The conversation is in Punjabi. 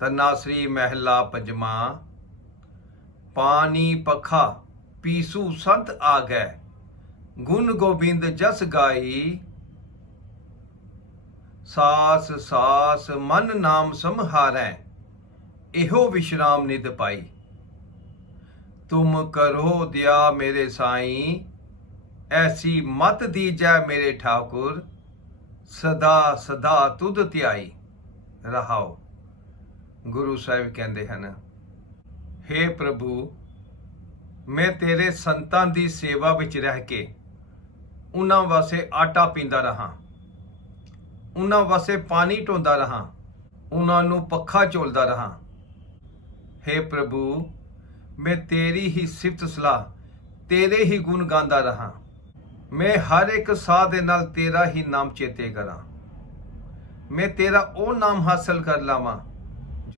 ਤਨਾਸਰੀ ਮਹਿਲਾ ਪੰਜਵਾ, ਪਾਣੀ ਪਖਾ ਪੀਸੂ ਸੰਤ ਆਗੈ ਗੁਣ ਗੋਬਿੰਦ ਜਸ ਗਾਈ, ਸਾਸ ਸਾਸ ਮਨ ਨਾਮ ਸੰਹਾਰੈ, ਇਹੋ ਵਿਸ਼ਰਾਮ ਨਿਤ ਪਾਈ। ਤੁਮ ਕਰੋ ਦਿਆ ਮੇਰੇ ਸਾਈਂ, ਐਸੀ ਮਤ ਦੀਜੈ ਮੇਰੇ ਠਾਕੁਰ, ਸਦਾ ਸਦਾ ਤੁਧ ਧਿਆਈ, ਰਹਾਓ। ਗੁਰੂ ਸਾਹਿਬ ਕਹਿੰਦੇ ਹਨ हे ਪ੍ਰਭੂ, ਮੈਂ ਤੇਰੇ ਸੰਤਾਂ ਦੀ ਸੇਵਾ ਵਿੱਚ ਰਹਿ ਕੇ ਉਹਨਾਂ ਵਾਸਤੇ ਆਟਾ ਪੀਂਦਾ ਰਹਾ, ਉਹਨਾਂ ਵਾਸਤੇ ਪਾਣੀ ਢੋਂਦਾ ਰਹਾ, ਉਹਨਾਂ ਨੂੰ ਪੱਖਾ ਝੋਲਦਾ ਰਹਾ। हे ਪ੍ਰਭੂ, ਮੈਂ ਤੇਰੀ ਹੀ ਸਿਫਤ ਸਲਾਹ, ਤੇਰੇ ਹੀ ਗੁਣ ਗਾਉਂਦਾ ਰਹਾ। ਮੈਂ ਹਰ ਇੱਕ ਸਾਹ ਦੇ ਨਾਲ ਤੇਰਾ ਹੀ ਨਾਮ ਚੇਤੇ ਕਰਾਂ। ਮੈਂ ਤੇਰਾ ਉਹ ਨਾਮ ਹਾਸਲ ਕਰ ਲਾਵਾਂ